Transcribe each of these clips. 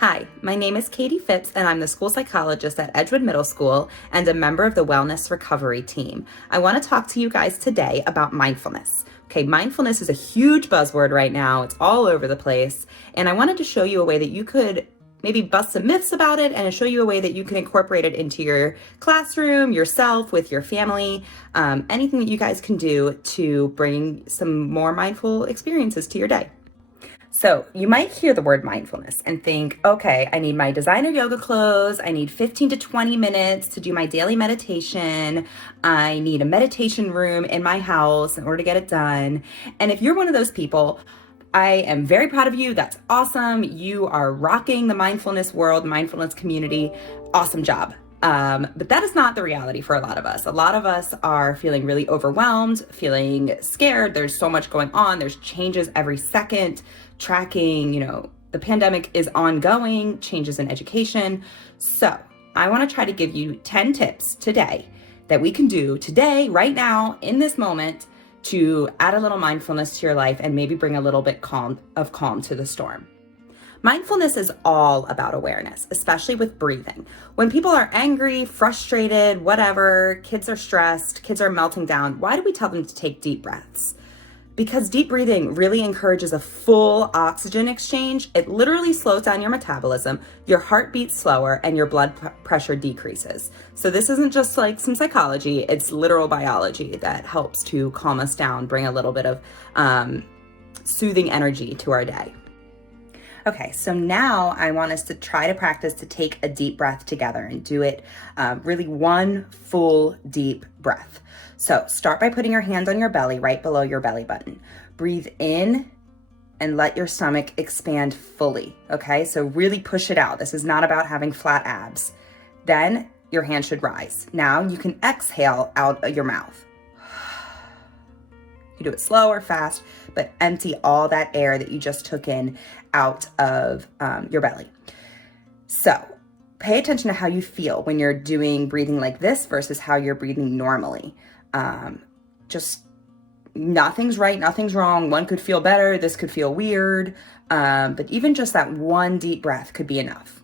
Hi, my name is Katie Phipps, and I'm the school psychologist at Edgewood Middle School and a member of the Wellness Recovery team. I want to talk to you guys today about mindfulness. Okay, mindfulness is a huge buzzword right now. It's all over the place, and I wanted to show you a way that you could maybe bust some myths about it and show you a way that you can incorporate it into your classroom, yourself, with your family, anything that you guys can do to bring some more mindful experiences to your day. So you might hear the word mindfulness and think, okay, I need my designer yoga clothes. I need 15 to 20 minutes to do my daily meditation. I need a meditation room in my house in order to get it done. And if you're one of those people, I am very proud of you. That's awesome. You are rocking the mindfulness world, mindfulness community. Awesome job. But that is not the reality for a lot of us. A lot of us are feeling really overwhelmed, feeling scared. There's so much going on. There's changes every second. Tracking, the pandemic is ongoing, changes in education. So I want to try to give you 10 tips today that we can do today, right now, in this moment, to add a little mindfulness to your life and maybe bring a little bit of calm to the storm. Mindfulness is all about awareness, especially with breathing. When people are angry, frustrated, whatever, kids are stressed, kids are melting down, why do we tell them to take deep breaths? Because deep breathing really encourages a full oxygen exchange. It literally slows down your metabolism, your heart beats slower, and your blood pressure decreases. So this isn't just like some psychology, it's literal biology that helps to calm us down, bring a little bit of soothing energy to our day. Okay, so now I want us to try to practice to take a deep breath together and do it really one full deep breath. So start by putting your hand on your belly right below your belly button. Breathe in and let your stomach expand fully, okay? So really push it out. This is not about having flat abs. Then your hand should rise. Now you can exhale out of your mouth. You do it slow or fast, but empty all that air that you just took in out of your belly. So pay attention to how you feel when you're doing breathing like this versus how you're breathing normally. Just nothing's right, nothing's wrong. One could feel better, this could feel weird, but even just that one deep breath could be enough.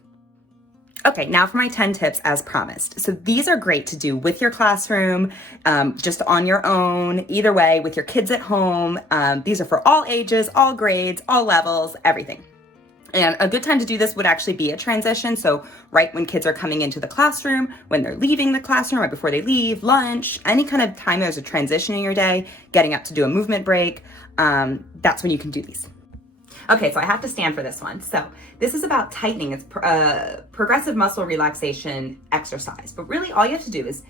Okay, now for my 10 tips as promised. So these are great to do with your classroom, just on your own, either way, with your kids at home. These are for all ages, all grades, all levels, everything. And a good time to do this would actually be a transition. So right when kids are coming into the classroom, when they're leaving the classroom, right before they leave, lunch, any kind of time there's a transition in your day, getting up to do a movement break, that's when you can do these. Okay, so I have to stand for this one. So this is about tightening. It's progressive muscle relaxation exercise. But really all you have to do is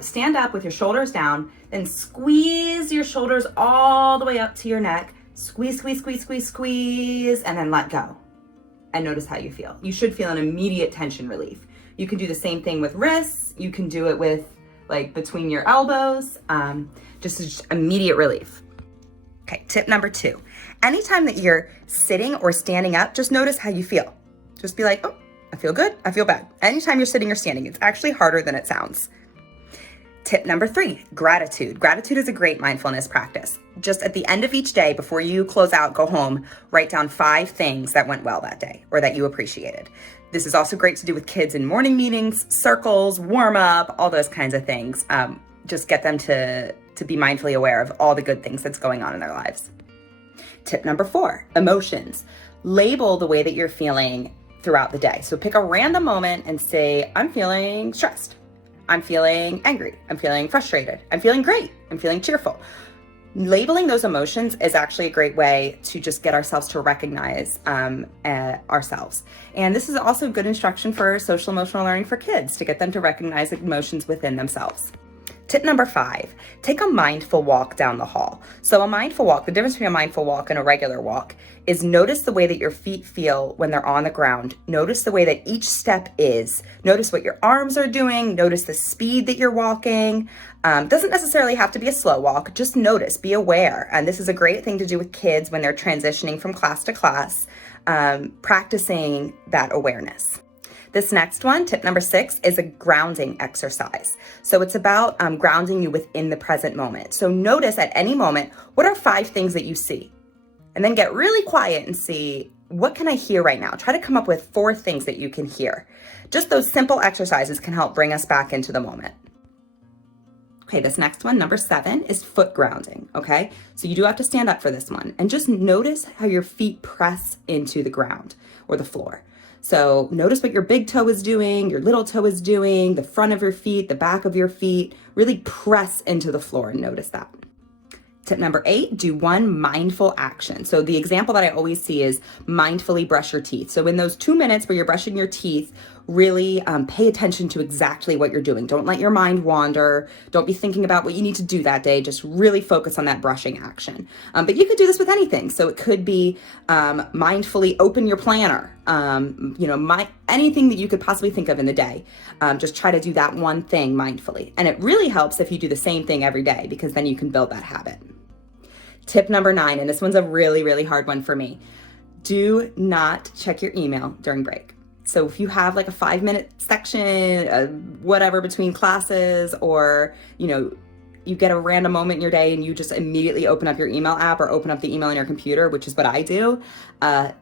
stand up with your shoulders down, then squeeze your shoulders all the way up to your neck. Squeeze, squeeze, squeeze, squeeze, squeeze, and then let go. And notice how you feel. You should feel an immediate tension relief. You can do the same thing with wrists. You can do it with between your elbows, just immediate relief. Okay, tip number 2. Anytime that you're sitting or standing up, just notice how you feel. Just be like, oh, I feel good, I feel bad. Anytime you're sitting or standing, it's actually harder than it sounds. Tip number 3, gratitude. Gratitude is a great mindfulness practice. Just at the end of each day, before you close out, go home, write down 5 things that went well that day or that you appreciated. This is also great to do with kids in morning meetings, circles, warm up, all those kinds of things. Just get them to be mindfully aware of all the good things that's going on in their lives. Tip number 4, emotions. Label the way that you're feeling throughout the day. So pick a random moment and say, I'm feeling stressed. I'm feeling angry. I'm feeling frustrated. I'm feeling great. I'm feeling cheerful. Labeling those emotions is actually a great way to just get ourselves to recognize ourselves. And this is also good instruction for social emotional learning for kids to get them to recognize emotions within themselves. Tip number 5, take a mindful walk down the hall. So a mindful walk, the difference between a mindful walk and a regular walk is notice the way that your feet feel when they're on the ground. Notice the way that each step is. Notice what your arms are doing. Notice the speed that you're walking. Doesn't necessarily have to be a slow walk. Just notice, be aware. And this is a great thing to do with kids when they're transitioning from class to class, practicing that awareness. This next one, tip number 6, is a grounding exercise. So it's about grounding you within the present moment. So notice at any moment, what are 5 things that you see? And then get really quiet and see, what can I hear right now? Try to come up with 4 things that you can hear. Just those simple exercises can help bring us back into the moment. Okay, this next one, number 7, is foot grounding, okay? So you do have to stand up for this one, and just notice how your feet press into the ground or the floor. So notice what your big toe is doing, your little toe is doing, the front of your feet, the back of your feet. Really press into the floor and notice that. Tip number 8, do one mindful action. So the example that I always see is mindfully brush your teeth. So in those 2 minutes where you're brushing your teeth, really pay attention to exactly what you're doing. Don't let your mind wander. Don't be thinking about what you need to do that day. Just really focus on that brushing action. But you could do this with anything. So it could be mindfully open your planner. Anything that you could possibly think of in the day. Just try to do that one thing mindfully. And it really helps if you do the same thing every day, because then you can build that habit. Tip number 9, and this one's a really, really hard one for me. Do not check your email during break. So if you have like a 5-minute section, whatever between classes, or, you get a random moment in your day and you just immediately open up your email app or open up the email on your computer, which is what I do,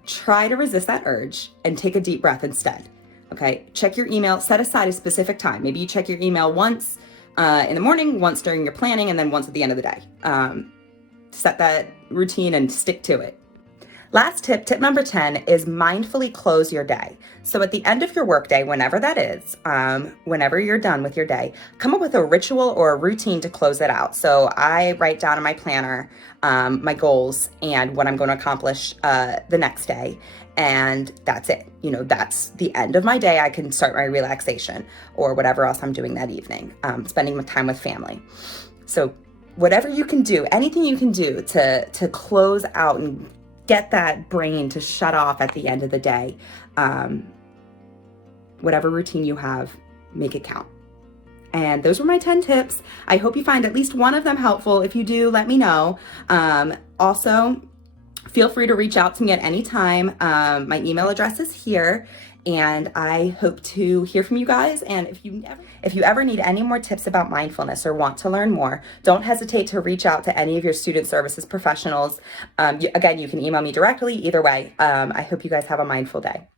try to resist that urge and take a deep breath instead. Okay, check your email, set aside a specific time. Maybe you check your email once in the morning, once during your planning, and then once at the end of the day. Set that routine and stick to it. Last tip, tip number 10, is mindfully close your day. So at the end of your workday, whenever that is, whenever you're done with your day, come up with a ritual or a routine to close it out. So I write down in my planner my goals and what I'm going to accomplish the next day. And that's it. That's the end of my day. I can start my relaxation or whatever else I'm doing that evening, spending time with family. So whatever you can do, anything you can do to close out and get that brain to shut off at the end of the day. Whatever routine you have, make it count. And those were my 10 tips. I hope you find at least one of them helpful. If you do, let me know. Also, feel free to reach out to me at any time. My email address is here. And I hope to hear from you guys. And if you ever need any more tips about mindfulness or want to learn more, don't hesitate to reach out to any of your student services professionals. Again, you can email me directly. Either way, I hope you guys have a mindful day.